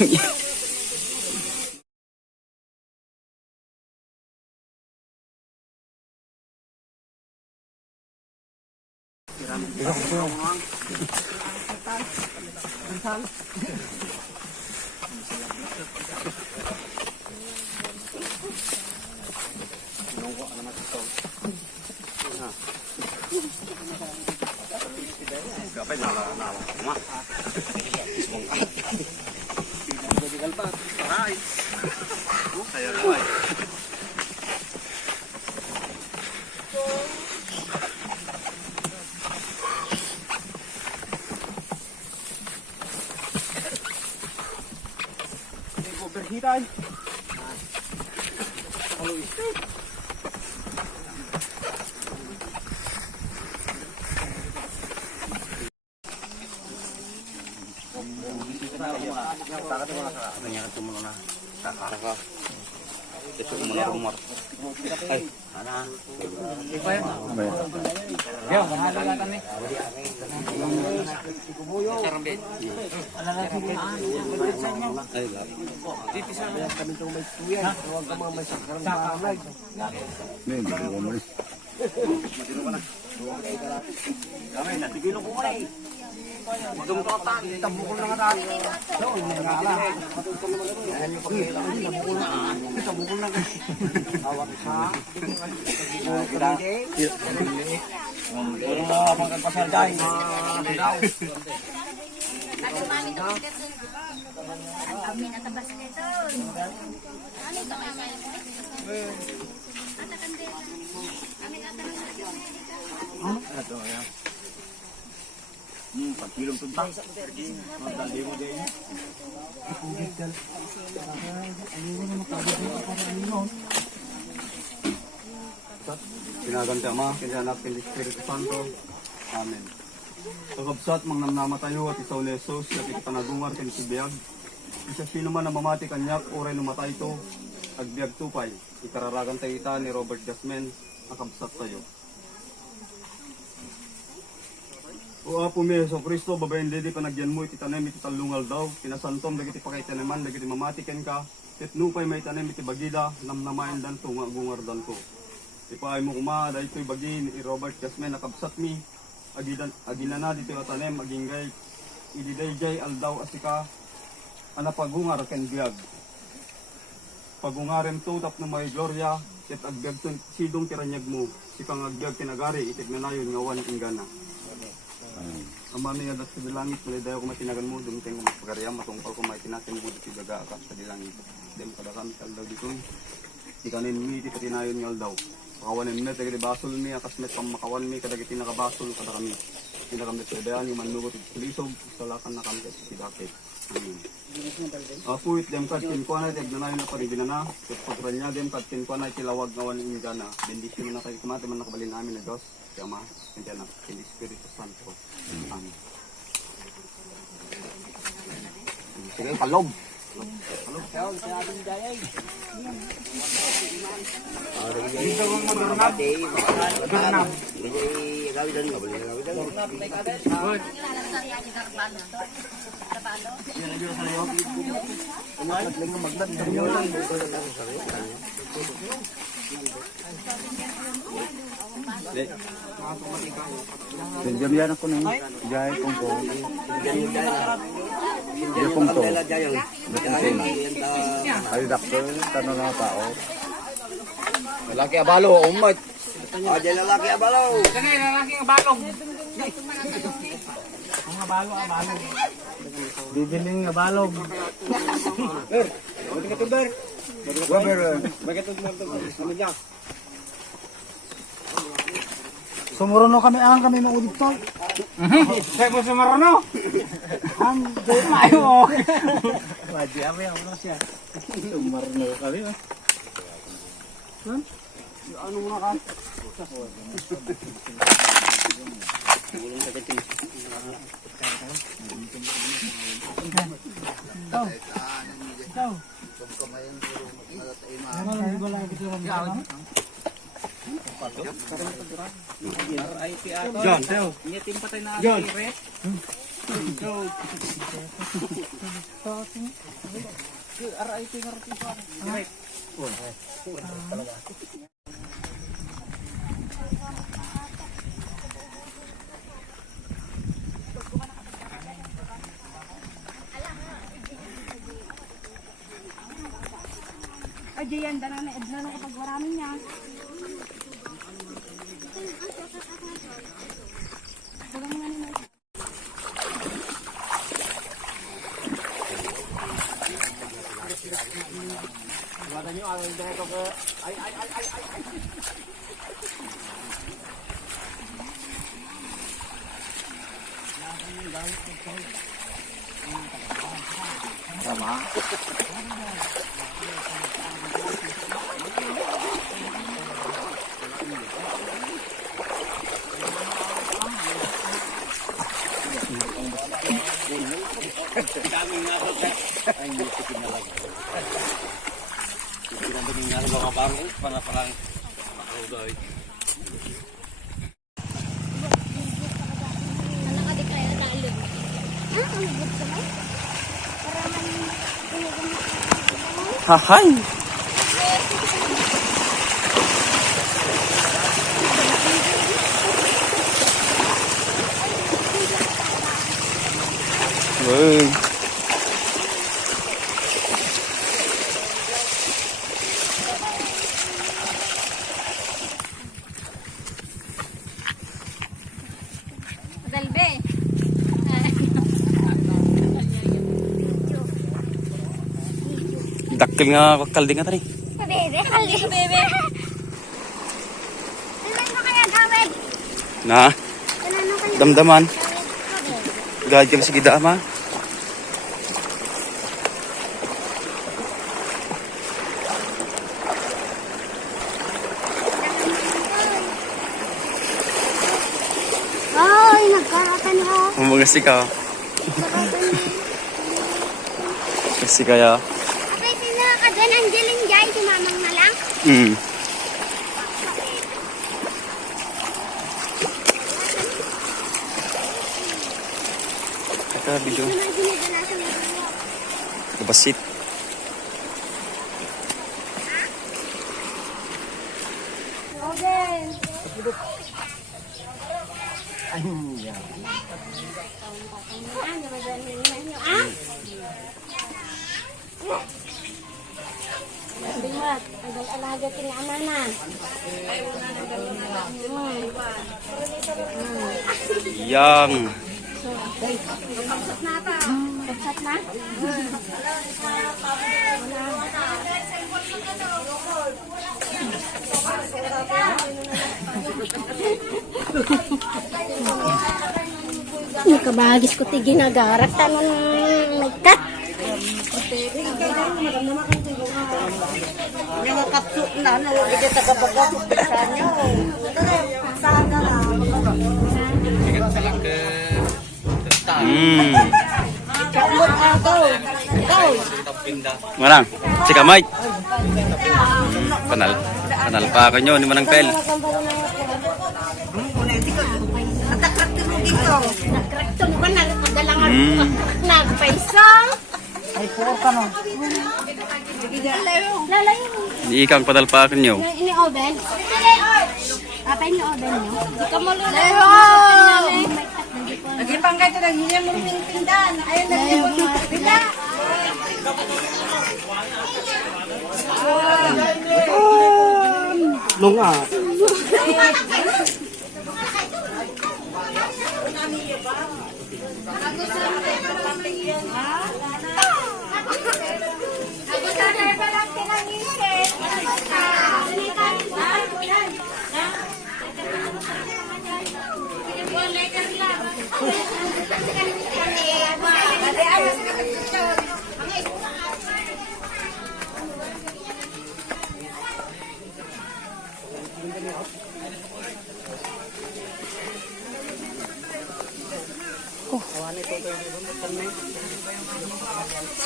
Kapay nala kuma. Semangat. Jadi kalpa. Aray. Ayo boy. Ini berhitai. Kalau itu Kanya ketemu na kakak. Itu umur. Ay, ana. Ipa yan. Yo, mahalatan ni. Sarambit. Ala na ay la. Dito sa kami tong may tuyan. Huwag ka mga may sakaran sa kamay. Hindi mo mo. Matino ka na. Kami na tigilo ko mo eh. Itong totan, tabukol na nga tayo. So, hindi na ala. Tabukol na nga. Awak sa. Pero magkakasal dahil. Kami natabas nito. Ano ito nga kayo? Ata kandela. Kami natabas nito. Ito, ayan. Pagkilong tunta. Magdali mo din. Sinaganti Ama, kinanak, kini Espiritu Santo. Amen. Pagkabsat, mangnamnamatayo at isaw ni Jesus, at ipanagungar kini Sibiyag. Isa sino man na mamati kanyak, oray numatay ito, agbiag tupay. Ikararagan tayo ita ni Robert Jasmine, nakabsat tayo. O Apo mi Hesus Kristo, babayin dedi panagyan mo, iti tanem iti talungal daw, pinasantom dagiti pakaitaneman, dagiti mamatiken ka, titnupay may tanem iti bagida, namnamayan dan to, nga gungar dan to. Ipaay mo kuma, dahil ito'y bagin, i Robert Jasmine, nakabsat mi, agila na dito yung tanem, agingay, ididayjay aldaw asika, anapagungar ken biag. Pagungarem to, tap na may gloria, ket agbiag to, sidong tiranyag mo, sikang agbiag tinagari, itit na nayon, ngawan ingana. Ama mi adat sa dilangit, mulay dayo kung matinagan mo, dumiteng kung magpagariam, matungkal kung may tinatin mo dito gaga akas sa dilangit. Dem kada kami aldaw dito, ikanin mi, iti patinayon ng aldaw. Pakawanin mi, tagadi basol mi, akas met pamakawan mi, kadagiti nakabasol, kada kami. Pinakamit sa dayan, yung manugot iti sulisog, salakan na kami kasi sidakit. Amen. Apuit dem katkin ko na, tegnanayon na parigina na, ket pagranya dem katkin ko na, kilawag ngawan ng gana. Bendisyon na kayo kumate, man nakabalin namin na Diyos. Kaya Ama, kaya na, kaya Espiritu Santo. Amen. Sige, palob. Palob. Kaya, sa ating dayay. Dito mo madurnab. Madurnab. Hindi gawin doon, gawin doon. Madurnab, may kadel. Good. Yan, dito sa layo. Umakat lang ng magdad. Diyan yan ako nung jaya kong ko. Jaya kong to. Ay doktor, tanong na tao. Lalaki abalo, umat. Diyan lalaki abalo. Kani lalaki abalo. Ang abalo. Bibiling abalo. Ber, buti ka to ber. Waber. Bakit ito mo to? Sumuruno kami maudit to. Saya mo sumarono. Ang ayo. Wadi apa yang ulang siya. Sumarno kami. Ano muna ka? Ikaw. Ano ba lang ito ron? John, Teo. Iya tim patay na John. Ajayan, dana na edna na ipagwaramin niya. Ano ka di kaya naalog? Ah, ang good sa may? Para man Hahay! Uy. Dalbe. Dakil nga kalding nga tani. Bebe, kalli ko bebe. Ilan mo kaya gawin? Na, Ilan mo kaya damdaman. gawin? Gajang sige dama. Ay, nagkaratan ka. Mga sika. Kasi kaya. Abay, sino ka doon? Angeline Jai, sumamang na lang. Hmm. Eka, video. Ano ang ginaganasan mo doon? Kabasit. Robin. Ano ba doon? Ah? Bimat, agal-alaga kinamana. Yang. Pagsat na ata. Pagsat na? Nakabagis ko ti ginagarak tanon nagkat. Nakakapso na, hindi tagapagapos sa nyo. Saan na lang? Hmm. Kamot ako. Ikaw. Manang, si Kamay. Panal. Panal pa ako nyo, ni Manang Pel. Natakrak tinugin ko. Nagkrakto mo ba nagpadalangan Hmm. nagpaisang? Ay, puro ka no. Lalayo. Di ikang padal pa ako nyo. Ini oven. Apa ini oven nyo? Di ka mo lalayo. Lagi pang kayo lang, hindi mo pintindan. Ayun na niya mo pila. Lunga. Ako sana pa lang kinangin.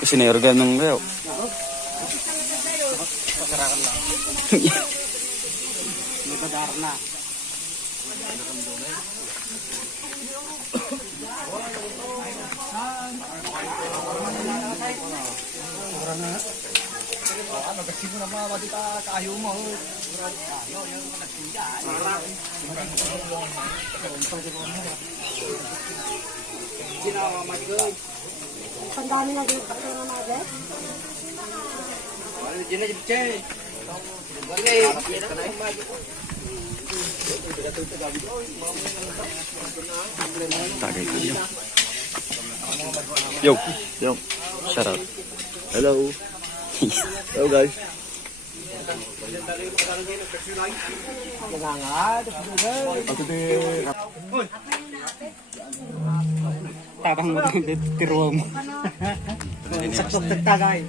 Kasi na-organ ng gayo. Nagkadar na. Pandami na dito sa mga natin. Tagay ko yun. Yo. Yo. Shout out. Hello. Hello guys. Tatang mo tiruwa mo. Saksak tagay.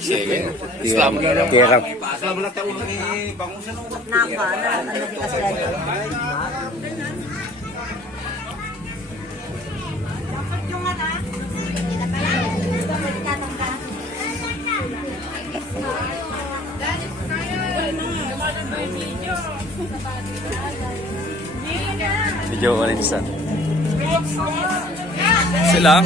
Sige. Selamat. Kirang. Napa, ano di kasi Video ulit sa. Sila.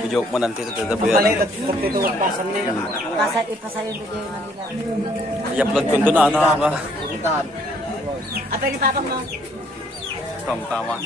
Video mo nanti sa tatabuyan. kasat ipasayo video Manila. I-upload ko doon ano ba? Apa ni papang mo? Tama.